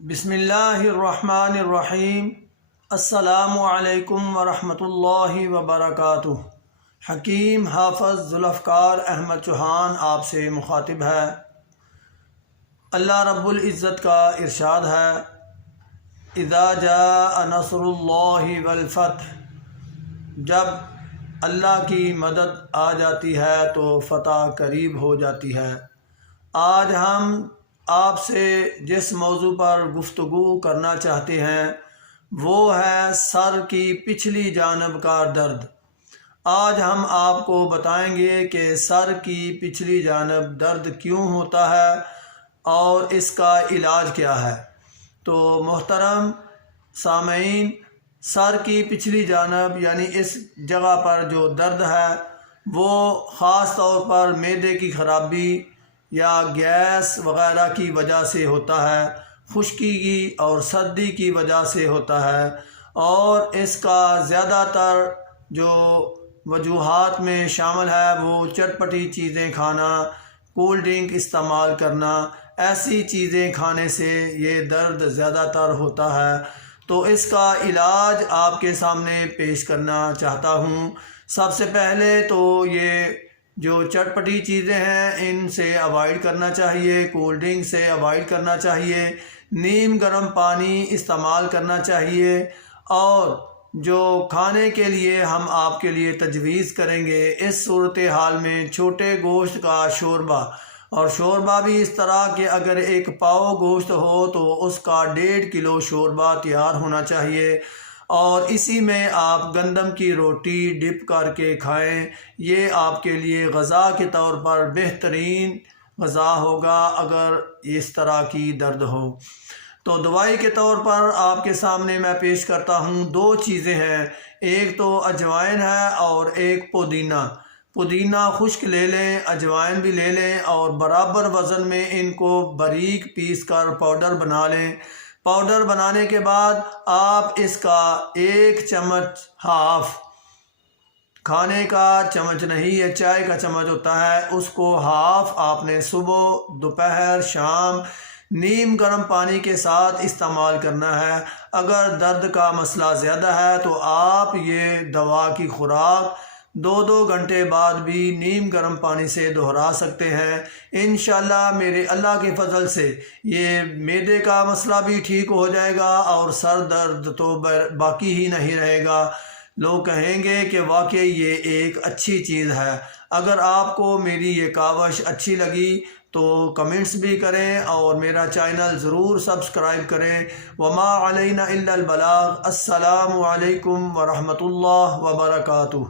بسم اللہ الرحمن الرحیم۔ السلام علیکم ورحمۃ اللہ وبرکاتہ۔ حکیم حافظ ذوالفقار احمد چوہان آپ سے مخاطب ہے۔ اللہ رب العزت کا ارشاد ہے، اذا جاء نصر اللہ والفتح، جب اللہ کی مدد آ جاتی ہے تو فتح قریب ہو جاتی ہے۔ آج ہم آپ سے جس موضوع پر گفتگو کرنا چاہتے ہیں وہ ہے سر کی پچھلی جانب کا درد۔ آج ہم آپ کو بتائیں گے کہ سر کی پچھلی جانب درد کیوں ہوتا ہے اور اس کا علاج کیا ہے۔ تو محترم سامعین، سر کی پچھلی جانب یعنی اس جگہ پر جو درد ہے وہ خاص طور پر معدے کی خرابی یا گیس وغیرہ کی وجہ سے ہوتا ہے، خشکی کی اور سردی کی وجہ سے ہوتا ہے، اور اس کا زیادہ تر جو وجوہات میں شامل ہے وہ چٹپٹی چیزیں کھانا، کول ڈرنک استعمال کرنا، ایسی چیزیں کھانے سے یہ درد زیادہ تر ہوتا ہے۔ تو اس کا علاج آپ کے سامنے پیش کرنا چاہتا ہوں۔ سب سے پہلے تو یہ جو چٹپٹی چیزیں ہیں ان سے اوائڈ کرنا چاہیے، کول ڈرنک سے اوائڈ کرنا چاہیے، نیم گرم پانی استعمال کرنا چاہیے، اور جو کھانے کے لیے ہم آپ کے لیے تجویز کریں گے اس صورتحال میں چھوٹے گوشت کا شوربہ، اور شوربہ بھی اس طرح کہ اگر ایک پاؤ گوشت ہو تو اس کا 1.5 کلو شوربہ تیار ہونا چاہیے، اور اسی میں آپ گندم کی روٹی ڈپ کر کے کھائیں۔ یہ آپ کے لیے غذا کے طور پر بہترین غذا ہوگا اگر اس طرح کی درد ہو۔ تو دوائی کے طور پر آپ کے سامنے میں پیش کرتا ہوں 2 چیزیں ہیں، ایک تو اجوائن ہے اور ایک پودینہ۔ پودینہ خشک لے لیں، اجوائن بھی لے لیں، اور برابر وزن میں ان کو باریک پیس کر پاؤڈر بنا لیں۔ پاؤڈر بنانے کے بعد آپ اس کا 1 چمچ ہاف، کھانے کا چمچ نہیں یہ چائے کا چمچ ہوتا ہے، اس کو ہاف آپ نے صبح، دوپہر، شام نیم گرم پانی کے ساتھ استعمال کرنا ہے۔ اگر درد کا مسئلہ زیادہ ہے تو آپ یہ دوا کی خوراک 2 گھنٹے بعد بھی نیم گرم پانی سے دہرا سکتے ہیں۔ انشاءاللہ میرے اللہ کے فضل سے یہ معدے کا مسئلہ بھی ٹھیک ہو جائے گا اور سر درد تو باقی ہی نہیں رہے گا۔ لوگ کہیں گے کہ واقعی یہ ایک اچھی چیز ہے۔ اگر آپ کو میری یہ کاوش اچھی لگی تو کمنٹس بھی کریں اور میرا چینل ضرور سبسکرائب کریں۔ وما علینا الا البلاغ۔ السلام علیکم ورحمۃ اللہ وبرکاتہ۔